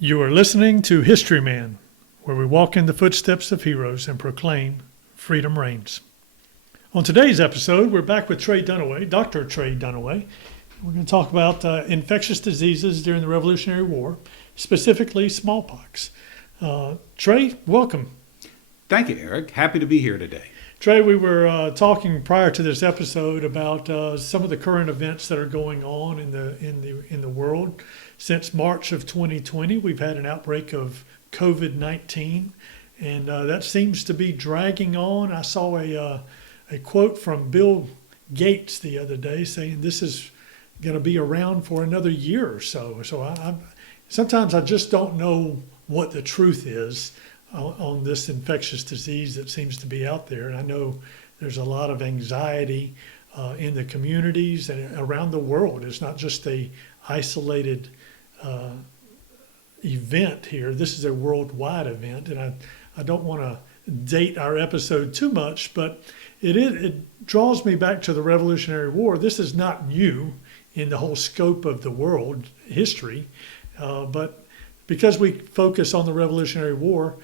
You are listening to Historyman, where we walk in the footsteps of heroes and proclaim freedom reigns. On today's episode, we're back with Tray Dunaway, Dr.Tray Dunaway. We're going to talk about infectious diseases during the Revolutionary War, specifically smallpox. Tray, welcome. Thank you, Eric. Happy to be here today. Tray, we were talking prior to this episode about some of the current events that are going on in the world. Since March of 2020, we've had an outbreak of COVID-19, and that seems to be dragging on. I saw a quote from Bill Gates the other day saying this is going to be around for another year or so. So sometimes I just don't know what the truth is on this infectious disease that seems to be out there. And I know there's a lot of anxiety in the communities and around the world. It's not just a isolated event here. This is a worldwide event, and I don't want to date our episode too much, but it draws me back to the Revolutionary War. This is not new in the whole scope of the world history, but because we focus on the Revolutionary War,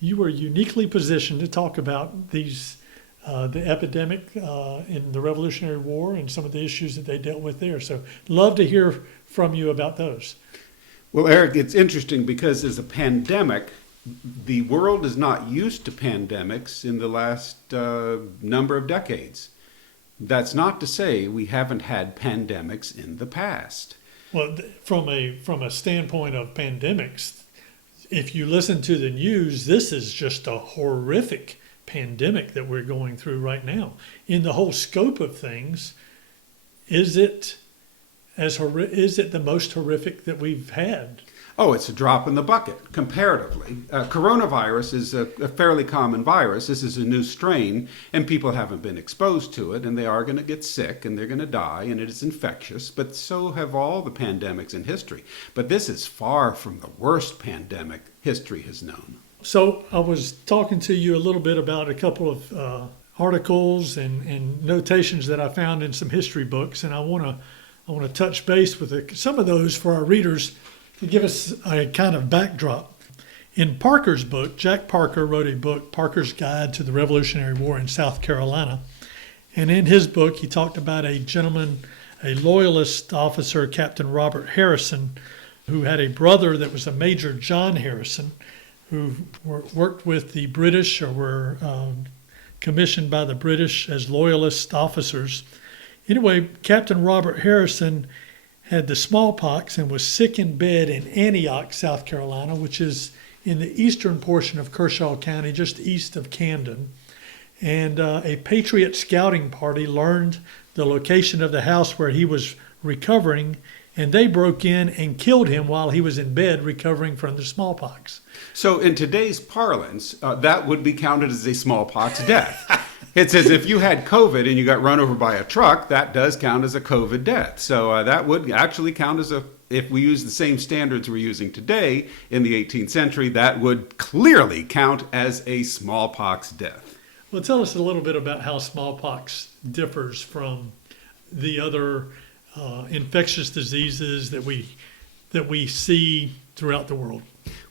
you were uniquely positioned to talk about these the epidemic in the Revolutionary War and some of the issues that they dealt with there. So love to hear from you about those. Well, Eric, it's interesting because as a pandemic, the world is not used to pandemics in the last number of decades. That's not to say we haven't had pandemics in the past. Well, from a standpoint of pandemics, if you listen to the news, this is just a horrific pandemic that we're going through right now. In the whole scope of things, is it the most horrific that we've had? Oh, it's a drop in the bucket, comparatively. Coronavirus is a fairly common virus. This is a new strain, and people haven't been exposed to it, and they are going to get sick, and they're going to die, and it is infectious, but so have all the pandemics in history. But this is far from the worst pandemic history has known. So I was talking to you a little bit about a couple of articles and notations that I found in some history books, and I want to touch base with some of those for our readers to give us a kind of backdrop. In Parker's book, Jack Parker wrote a book, Parker's Guide to the Revolutionary War in South Carolina. And in his book, he talked about a gentleman, a loyalist officer, Captain Robert Harrison, who had a brother that was a Major John Harrison, who worked with the British or were commissioned by the British as loyalist officers. Anyway, Captain Robert Harrison had the smallpox and was sick in bed in Antioch, South Carolina, which is in the eastern portion of Kershaw County, just east of Camden. And a Patriot scouting party learned the location of the house where he was recovering, and they broke in and killed him while he was in bed recovering from the smallpox. So in today's parlance, that would be counted as a smallpox death. It's as if you had COVID and you got run over by a truck, that does count as a COVID death. So that would actually count as if we use the same standards we're using today in the 18th century, that would clearly count as a smallpox death. Well, tell us a little bit about how smallpox differs from the other infectious diseases that we see throughout the world.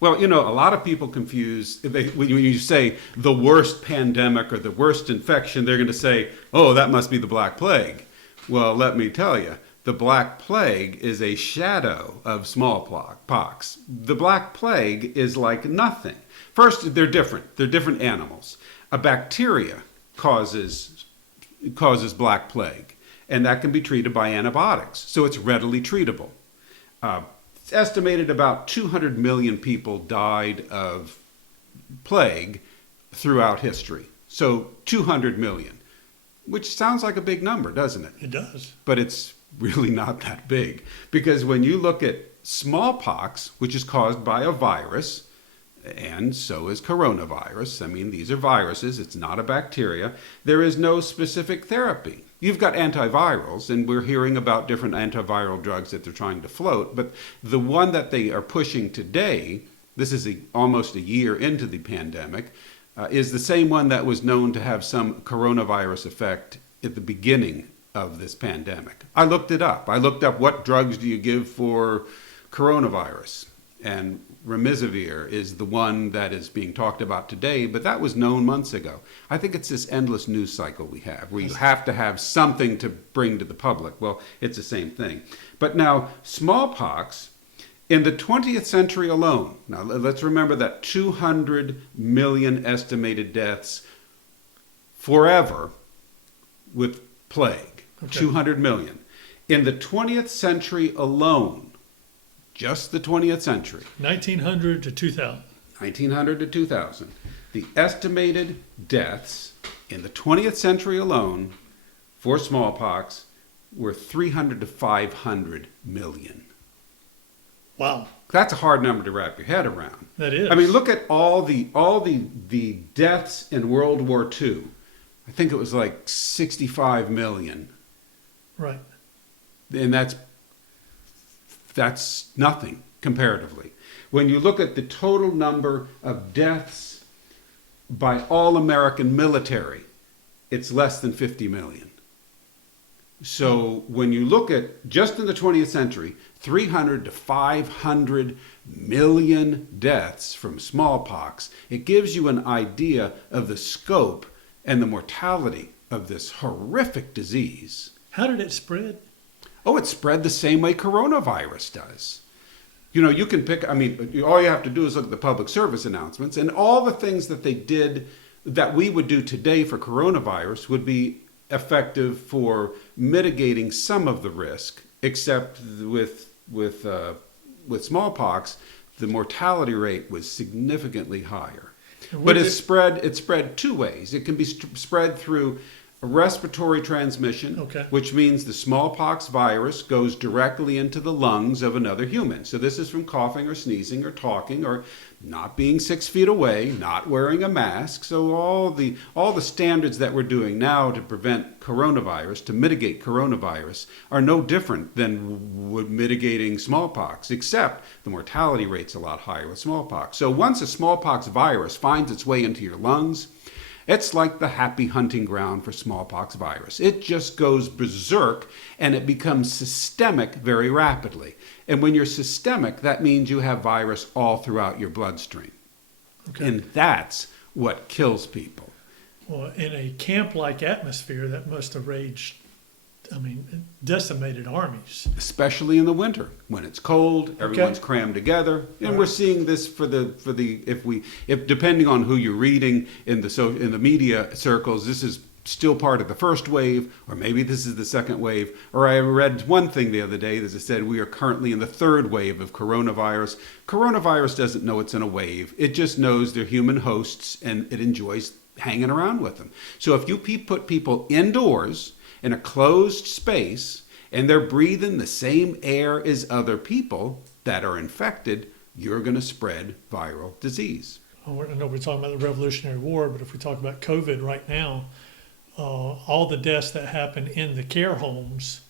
Well, a lot of people confuse, when you say the worst pandemic or the worst infection, they're going to say, oh, that must be the Black Plague. Well, let me tell you, the Black Plague is a shadow of smallpox. The Black Plague is like nothing. First, they're different. They're different animals. A bacteria causes Black Plague, and that can be treated by antibiotics, so it's readily treatable. It's estimated about 200 million people died of plague throughout history. So 200 million, which sounds like a big number, doesn't it? It does. But it's really not that big, because when you look at smallpox, which is caused by a virus, and so is coronavirus. I mean, these are viruses. It's not a bacteria. There is no specific therapy. You've got antivirals, and we're hearing about different antiviral drugs that they're trying to float. But the one that they are pushing today, this is almost a year into the pandemic, is the same one that was known to have some coronavirus effect at the beginning of this pandemic. I looked it up. I looked up what drugs do you give for coronavirus. And remdesivir is the one that is being talked about today, but that was known months ago. I think it's this endless news cycle we have, where you have to have something to bring to the public. Well, it's the same thing. But now, smallpox, in the 20th century alone, now let's remember that 200 million estimated deaths forever with plague. Okay. 200 million. In the 20th century alone, just the 20th century. 1900 to 2000. 1900 to 2000. The estimated deaths in the 20th century alone for smallpox were 300 to 500 million. Wow. That's a hard number to wrap your head around. That is. I mean, look at all the deaths in World War II. I think it was like 65 million. Right. And that's nothing comparatively. When you look at the total number of deaths by all American military, it's less than 50 million. So when you look at, just in the 20th century, 300 to 500 million deaths from smallpox, it gives you an idea of the scope and the mortality of this horrific disease. How did it spread? Oh, it spread the same way coronavirus does. You know, you can pick, I mean, all you have to do is look at the public service announcements, and all the things that they did that we would do today for coronavirus would be effective for mitigating some of the risk, except with smallpox, the mortality rate was significantly higher. But it spread two ways. It can be spread through a respiratory transmission, okay, which means the smallpox virus goes directly into the lungs of another human. So this is from coughing or sneezing or talking or not being 6 feet away, not wearing a mask. So all the standards that we're doing now to prevent coronavirus, to mitigate coronavirus, are no different than mitigating smallpox, except the mortality rate's a lot higher with smallpox. So once a smallpox virus finds its way into your lungs, it's like the happy hunting ground for smallpox virus. It just goes berserk and it becomes systemic very rapidly. And when you're systemic, that means you have virus all throughout your bloodstream. Okay. And that's what kills people. Well, in a camp-like atmosphere, that must have decimated armies. Especially in the winter when it's cold, everyone's crammed together, and we're seeing this if depending on who you're reading in the media circles, this is still part of the first wave, or maybe this is the second wave. Or I read one thing the other day that said we are currently in the third wave of coronavirus. Coronavirus doesn't know it's in a wave; it just knows they're human hosts and it enjoys hanging around with them. So if you put people indoors in a closed space, and they're breathing the same air as other people that are infected, you're going to spread viral disease. I know we're talking about the Revolutionary War, but if we talk about COVID right now, all the deaths that happen in the care homes,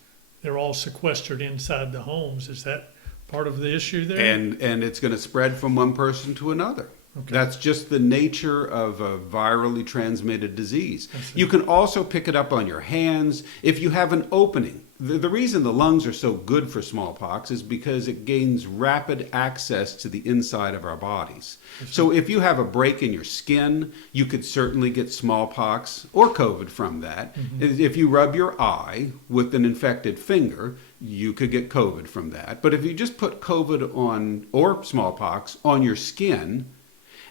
they're all sequestered inside the homes. Is that part of the issue there? And it's going to spread from one person to another. Okay. That's just the nature of a virally transmitted disease. You can also pick it up on your hands if you have an opening. The reason the lungs are so good for smallpox is because it gains rapid access to the inside of our bodies. So if you have a break in your skin, you could certainly get smallpox or COVID from that. Mm-hmm. If you rub your eye with an infected finger, you could get COVID from that. But if you just put COVID on, or smallpox, on your skin,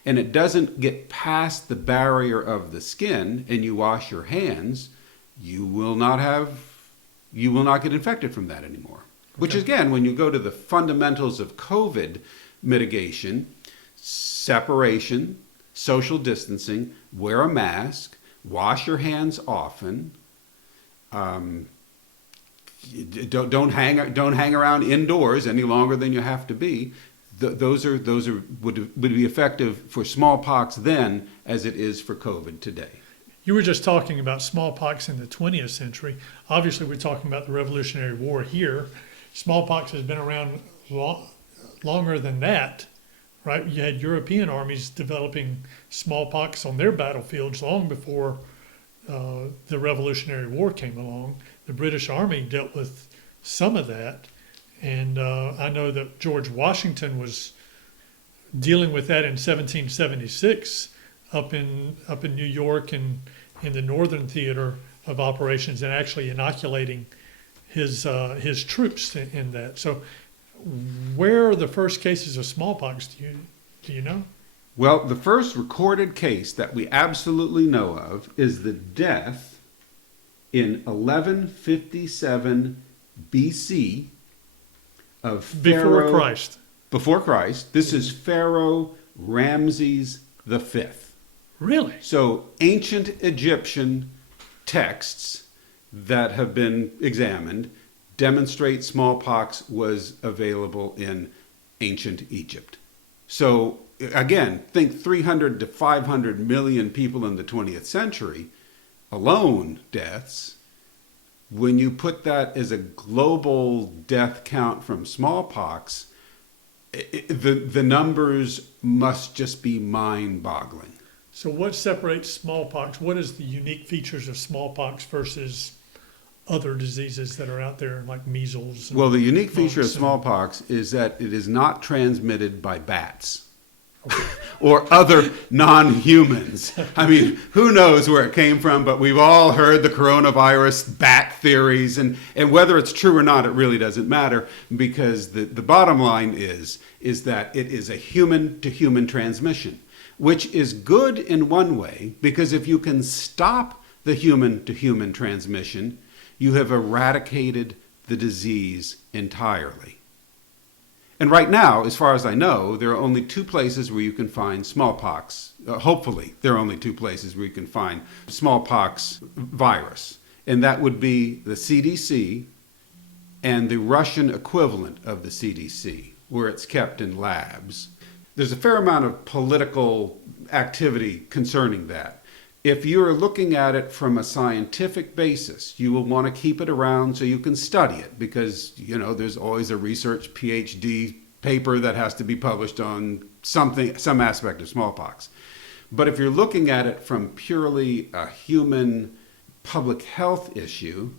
and it doesn't get past the barrier of the skin, and you wash your hands, you will not get infected from that anymore. Okay. Which again, when you go to the fundamentals of COVID mitigation, separation, social distancing, wear a mask, wash your hands often, don't hang around indoors any longer than you have to be. Those would be effective for smallpox then as it is for COVID today. You were just talking about smallpox in the 20th century. Obviously, we're talking about the Revolutionary War here. Smallpox has been around longer than that, right? You had European armies developing smallpox on their battlefields long before the Revolutionary War came along. The British Army dealt with some of that. And I know that George Washington was dealing with that in 1776 up in New York and in the Northern Theater of Operations, and actually inoculating his troops in that. So, where are the first cases of smallpox? Do you know? Well, the first recorded case that we absolutely know of is the death in 1157 BC of Pharaoh. Before Christ. Before Christ. This is Pharaoh Ramses V. Really? So ancient Egyptian texts that have been examined demonstrate smallpox was available in ancient Egypt. So again, think 300 to 500 million people in the 20th century, alone deaths. When you put that as a global death count from smallpox, the numbers must just be mind-boggling. So what separates smallpox? What is the unique features of smallpox versus other diseases that are out there like measles? Well, the unique feature of mumps smallpox is that it is not transmitted by bats or other non-humans. I mean, who knows where it came from, but we've all heard the coronavirus bat theories, and whether it's true or not, it really doesn't matter, because the bottom line is that it is a human-to-human transmission, which is good in one way, because if you can stop the human-to-human transmission, you have eradicated the disease entirely. And right now, as far as I know, there are only two places where you can find smallpox. Hopefully, there are only two places where you can find smallpox virus. And that would be the CDC and the Russian equivalent of the CDC, where it's kept in labs. There's a fair amount of political activity concerning that. If you're looking at it from a scientific basis, you will want to keep it around so you can study it, because, there's always a research PhD paper that has to be published on some aspect of smallpox. But if you're looking at it from purely a human public health issue,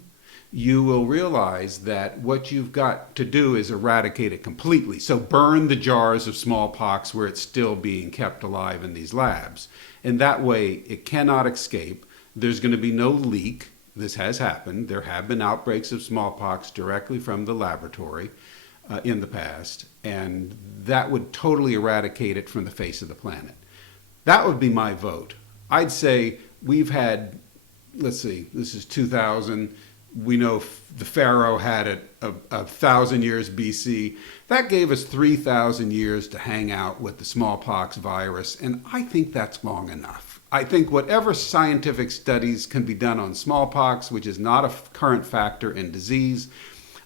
you will realize that what you've got to do is eradicate it completely. So burn the jars of smallpox where it's still being kept alive in these labs. And that way it cannot escape. There's going to be no leak. This has happened. There have been outbreaks of smallpox directly from the laboratory in the past. And that would totally eradicate it from the face of the planet. That would be my vote. I'd say we've had, let's see, this is 2000. We know the Pharaoh had it 1,000 years BC. That gave us 3,000 years to hang out with the smallpox virus, and I think that's long enough. I think whatever scientific studies can be done on smallpox, which is not a current factor in disease,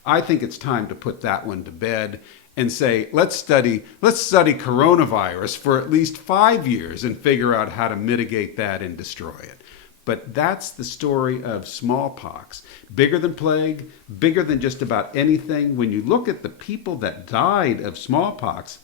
I think it's time to put that one to bed and say, let's study coronavirus for at least 5 years and figure out how to mitigate that and destroy it. But that's the story of smallpox. Bigger than plague, bigger than just about anything. When you look at the people that died of smallpox,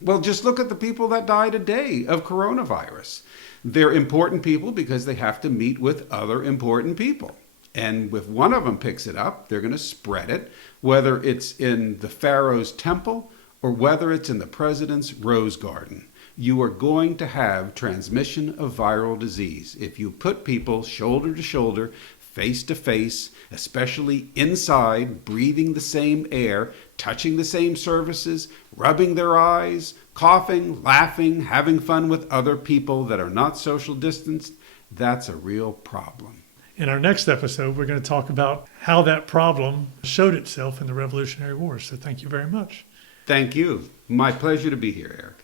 well, just look at the people that die today of coronavirus. They're important people because they have to meet with other important people. And if one of them picks it up, they're going to spread it, whether it's in the Pharaoh's temple or whether it's in the president's rose garden. You are going to have transmission of viral disease if you put people shoulder to shoulder, face to face, especially inside, breathing the same air, touching the same surfaces, rubbing their eyes, coughing, laughing, having fun with other people that are not social distanced. That's a real problem. In our next episode, we're going to talk about how that problem showed itself in the Revolutionary War. So thank you very much. Thank you. My pleasure to be here, Eric.